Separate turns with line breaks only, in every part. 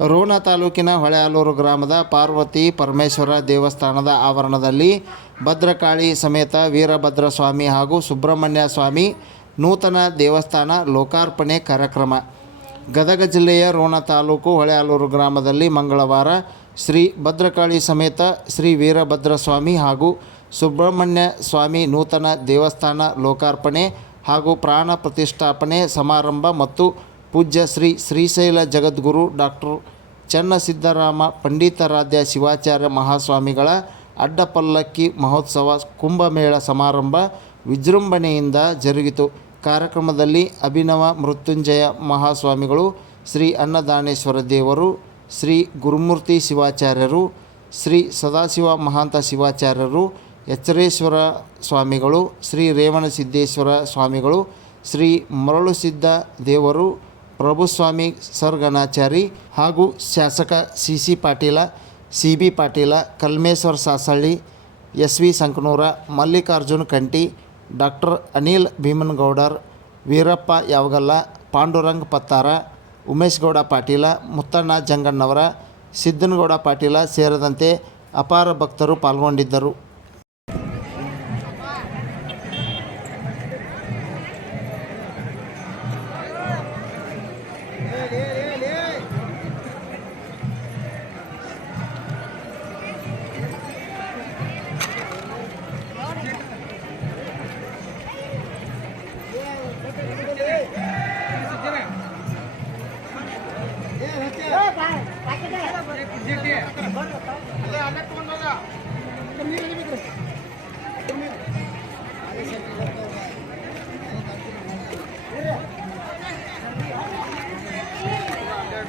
ರೋಣ ತಾಲೂಕಿನ ಹೊಳೆಯಾಲೂರು ಗ್ರಾಮದ ಪಾರ್ವತಿ ಪರಮೇಶ್ವರ ದೇವಸ್ಥಾನದ ಆವರಣದಲ್ಲಿ ಭದ್ರಕಾಳಿ ಸಮೇತ ವೀರಭದ್ರ ಸ್ವಾಮಿ ಹಾಗೂ ಸುಬ್ರಹ್ಮಣ್ಯ ಸ್ವಾಮಿ ನೂತನ ದೇವಸ್ಥಾನ ಲೋಕಾರ್ಪಣೆ ಕಾರ್ಯಕ್ರಮ. ಗದಗ ಜಿಲ್ಲೆಯ ರೋಣ ತಾಲೂಕು ಹೊಳೆಯಾಲೂರು ಗ್ರಾಮದಲ್ಲಿ ಮಂಗಳವಾರ ಶ್ರೀ ಭದ್ರಕಾಳಿ ಸಮೇತ ಶ್ರೀ ವೀರಭದ್ರ ಸ್ವಾಮಿ ಹಾಗೂ ಸುಬ್ರಹ್ಮಣ್ಯ ಸ್ವಾಮಿ ನೂತನ ದೇವಸ್ಥಾನ ಲೋಕಾರ್ಪಣೆ ಹಾಗೂ ಪ್ರಾಣ ಪ್ರತಿಷ್ಠಾಪನೆ ಸಮಾರಂಭ ಮತ್ತು ಪೂಜ್ಯ ಶ್ರೀ ಶ್ರೀಶೈಲ ಜಗದ್ಗುರು ಡಾಕ್ಟರ್ ಚನ್ನಸಿದ್ದರಾಮ, ಪಂಡಿತಾರಾಧ್ಯ ಶಿವಾಚಾರ್ಯ ಮಹಾಸ್ವಾಮಿಗಳ ಅಡ್ಡಪಲ್ಲಕ್ಕಿ ಮಹೋತ್ಸವ ಕುಂಭಮೇಳ ಸಮಾರಂಭ ವಿಜೃಂಭಣೆಯಿಂದ ಜರುಗಿತು. ಕಾರ್ಯಕ್ರಮದಲ್ಲಿ ಅಭಿನವ ಮೃತ್ಯುಂಜಯ ಮಹಾಸ್ವಾಮಿಗಳು, ಶ್ರೀ ಅನ್ನದಾನೇಶ್ವರ ದೇವರು, ಶ್ರೀ ಗುರುಮೂರ್ತಿ ಶಿವಾಚಾರ್ಯರು, ಶ್ರೀ ಸದಾಶಿವ ಮಹಾಂತ ಶಿವಾಚಾರ್ಯರು, ಎಚ್ಚರೇಶ್ವರ ಸ್ವಾಮಿಗಳು, ಶ್ರೀ ರೇವಣಸಿದ್ದೇಶ್ವರ ಸ್ವಾಮಿಗಳು, ಶ್ರೀ ಮರಳುಸಿದ್ದ ದೇವರು ಪ್ರಭುಸ್ವಾಮಿ ಸರ್ಗಣಾಚಾರಿ ಹಾಗೂ ಶಾಸಕ C C Patil C B Patil, Kalmeshwar Sasalli S V Sankanur, Mallikarjun Kanti, doctor Anil Bheemanagoudar, Veerappa Yavagal, Pandurang Pattar Umesh Gouda Patil, Muttanna Janganavar, Siddanagouda Patil ಸೇರಿದಂತೆ ಅಪಾರ ಭಕ್ತರು ಪಾಲ್ಗೊಂಡಿದ್ದರು.
ಅಲ್ಲೇ ಅಲ್ಲೇ
ತಗೊಂಡೋಗ ಕಮ್ಮಿ ಕಮ್ಮಿ ಅಲ್ಲೇ sir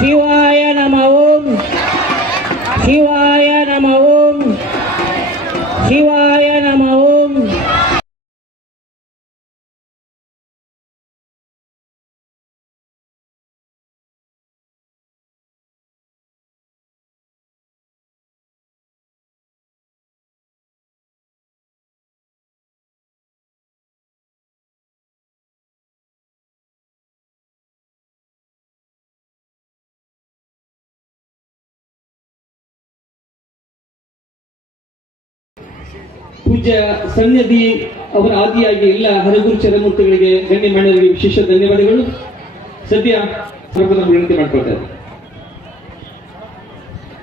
Siwa ya namaum. Siwa
ಪೂಜ್ಯ ಸನ್ನಿಧಿ ಅವರ ಆದಿಯಾಗಿ ಎಲ್ಲ ಹರಗುರು ಚರಮೂರ್ತಿಗಳಿಗೆ ಗಣ್ಯ ಮಣ್ಣರಿಗೆ ವಿಶೇಷ ಧನ್ಯವಾದಗಳು. ಸದ್ಯ ವಿನಂತಿ ಮಾಡ್ಕೊಳ್ತಾರೆ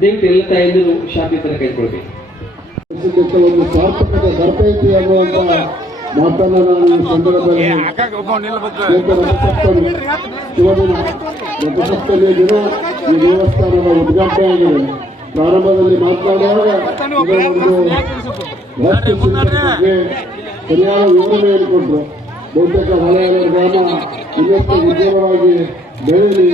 ದಯವಿಟ್ಟು ಎಲ್ಲ ತಾಯಂದಿರು ಶಾಂತಿ ತರ ಕೈಗೊಳ್ಬೇಕು
ಒಂದು ಮಾತನ್ನ ನಾನು ಈ ಸಂದರ್ಭದಲ್ಲಿ ರಥಸಪ್ತಮಿಯ ದಿನ ಈ ದೇವಸ್ಥಾನದ ಉದ್ಘಾಟನೆ ಆಗಿದೆ ಪ್ರಾರಂಭದಲ್ಲಿ ಮಾತನಾಡುವಾಗ ಸರಿಯಾದ ವಿವರಣೆ ಹೇಳಿಕೊಂಡ್ರು ಬಹುತೇಕ ಹಳೆಯ ಗ್ರಾಮ ಇನ್ನಷ್ಟು ಉದ್ಯಮವಾಗಿ ಬೆಳೆಯಲಿ.